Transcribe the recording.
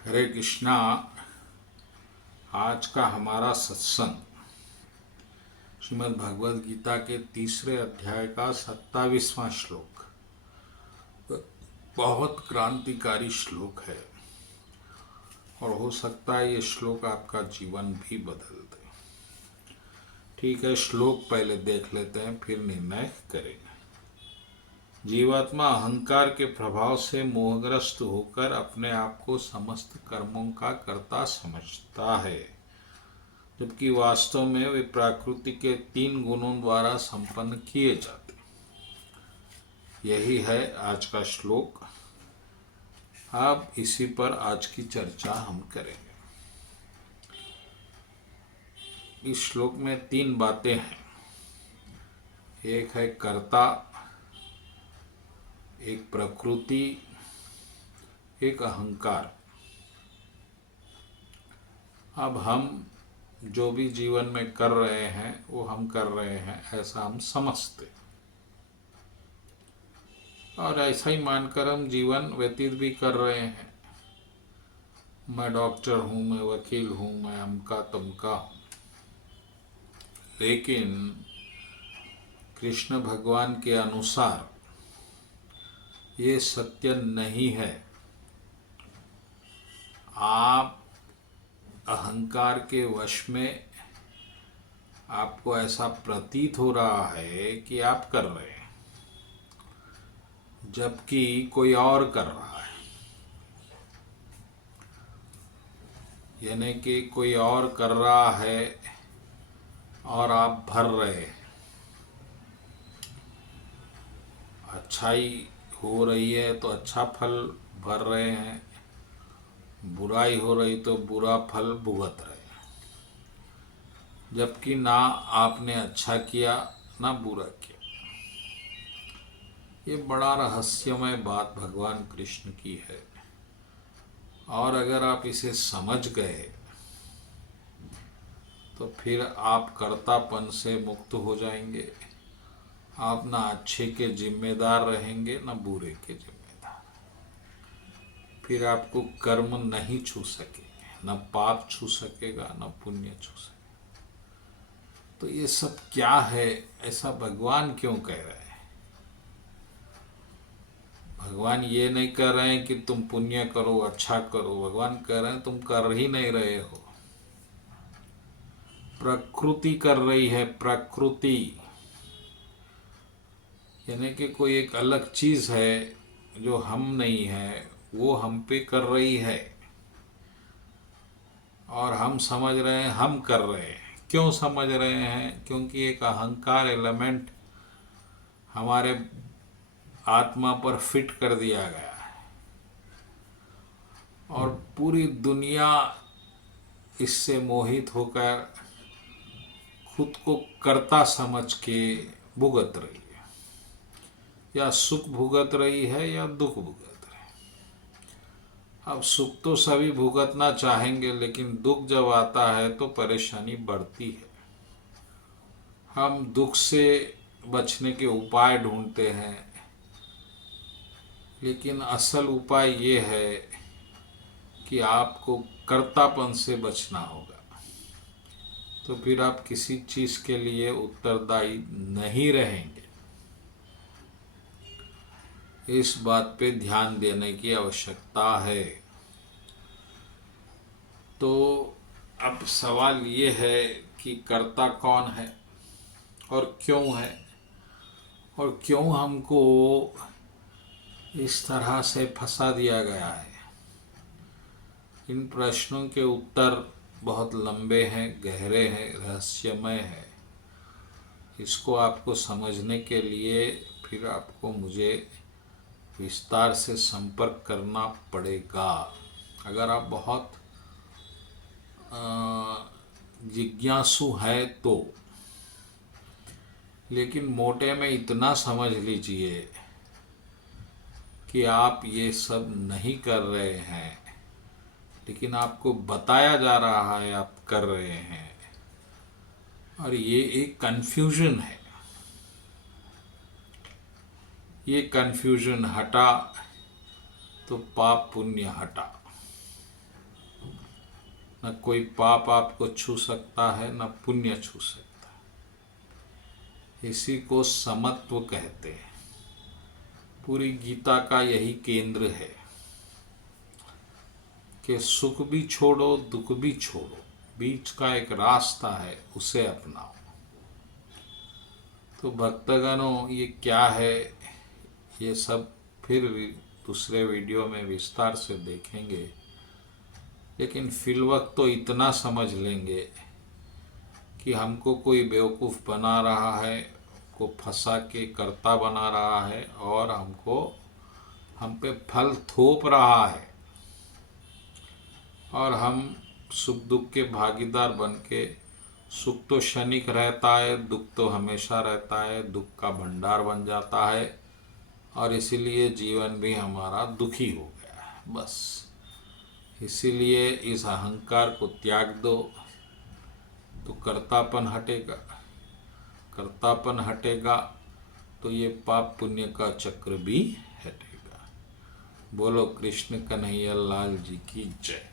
हरे कृष्णा। आज का हमारा सत्संग श्रीमद् भगवद गीता के तीसरे अध्याय का 27वां श्लोक बहुत क्रांतिकारी श्लोक है और हो सकता है ये श्लोक आपका जीवन भी बदल दे। ठीक है, श्लोक पहले देख लेते हैं, फिर निर्णय करेंगे। जीवात्मा अहंकार के प्रभाव से मोहग्रस्त होकर अपने आप को समस्त कर्मों का कर्ता समझता है, जबकि वास्तव में वे प्रकृति के 3 गुणों द्वारा संपन्न किए जाते। यही है आज का श्लोक। अब इसी पर आज की चर्चा हम करेंगे। इस श्लोक में 3 बातें हैं। एक है कर्ता, एक प्रकृति, एक अहंकार। अब हम जो भी जीवन में कर रहे हैं वो हम कर रहे हैं ऐसा हम समझते और ऐसा ही मानकर हम जीवन व्यतीत भी कर रहे हैं। मैं डॉक्टर हूँ, मैं वकील हूँ, मैं अमका तमका हूँ। लेकिन कृष्ण भगवान के अनुसार ये सत्य नहीं है। आप अहंकार के वश में आपको ऐसा प्रतीत हो रहा है कि आप कर रहे हैं, जबकि कोई और कर रहा है। यानी कि कोई और कर रहा है और आप भर रहे हैं। अच्छाई हो रही है तो अच्छा फल भर रहे हैं, बुराई हो रही तो बुरा फल भुगत रहे हैं, जबकि ना आपने अच्छा किया ना बुरा किया। ये बड़ा रहस्यमय बात भगवान कृष्ण की है और अगर आप इसे समझ गए तो फिर आप कर्तापन से मुक्त हो जाएंगे। आप ना अच्छे के जिम्मेदार रहेंगे ना बुरे के जिम्मेदार। फिर आपको कर्म नहीं छू सकेंगे, न पाप छू सकेगा न पुण्य छू सकेगा। तो ये सब क्या है, ऐसा भगवान क्यों कह रहे हैं? भगवान ये नहीं कह रहे हैं कि तुम पुण्य करो, अच्छा करो। भगवान कह रहे हैं तुम कर ही नहीं रहे हो, प्रकृति कर रही है। प्रकृति यानी कि कोई एक अलग चीज है जो हम नहीं है, वो हम पे कर रही है और हम समझ रहे हैं हम कर रहे हैं। क्यों समझ रहे हैं? क्योंकि एक अहंकार एलिमेंट हमारे आत्मा पर फिट कर दिया गया है और पूरी दुनिया इससे मोहित होकर खुद को कर्ता समझ के भुगत रही है। या सुख भुगत रही है या दुख भुगत रही है। अब सुख तो सभी भुगतना चाहेंगे, लेकिन दुख जब आता है तो परेशानी बढ़ती है। हम दुख से बचने के उपाय ढूंढते हैं, लेकिन असल उपाय ये है कि आपको कर्तापन से बचना होगा। तो फिर आप किसी चीज के लिए उत्तरदायी नहीं रहेंगे। इस बात पे ध्यान देने की आवश्यकता है। तो अब सवाल ये है कि कर्ता कौन है और क्यों है, और क्यों हमको इस तरह से फंसा दिया गया है। इन प्रश्नों के उत्तर बहुत लंबे हैं, गहरे हैं, रहस्यमय है। इसको आपको समझने के लिए फिर आपको मुझे विस्तार से संपर्क करना पड़ेगा। अगर आप बहुत जिज्ञासु हैं तो। लेकिन मोटे में इतना समझ लीजिए कि आप ये सब नहीं कर रहे हैं, लेकिन आपको बताया जा रहा है आप कर रहे हैं, और ये एक कन्फ्यूजन है। ये कन्फ्यूजन हटा तो पाप पुण्य हटा। न कोई पाप आपको छू सकता है न पुण्य छू सकता है। इसी को समत्व कहते हैं। पूरी गीता का यही केंद्र है कि सुख भी छोड़ो दुख भी छोड़ो, बीच का एक रास्ता है, उसे अपनाओ। तो भक्तगणों, ये क्या है, ये सब फिर दूसरे वीडियो में विस्तार से देखेंगे। लेकिन फिलवक्त तो इतना समझ लेंगे कि हमको कोई बेवकूफ़ बना रहा है, को फंसा के कर्ता बना रहा है और हम पे फल थोप रहा है, और हम सुख दुख के भागीदार बन के, सुख तो क्षणिक रहता है, दुख तो हमेशा रहता है, दुख का भंडार बन जाता है, और इसीलिए जीवन भी हमारा दुखी हो गया है। बस इसीलिए इस अहंकार को त्याग दो तो कर्तापन हटेगा। कर्तापन हटेगा तो ये पाप पुण्य का चक्र भी हटेगा। बोलो कृष्ण कन्हैया लाल जी की जय।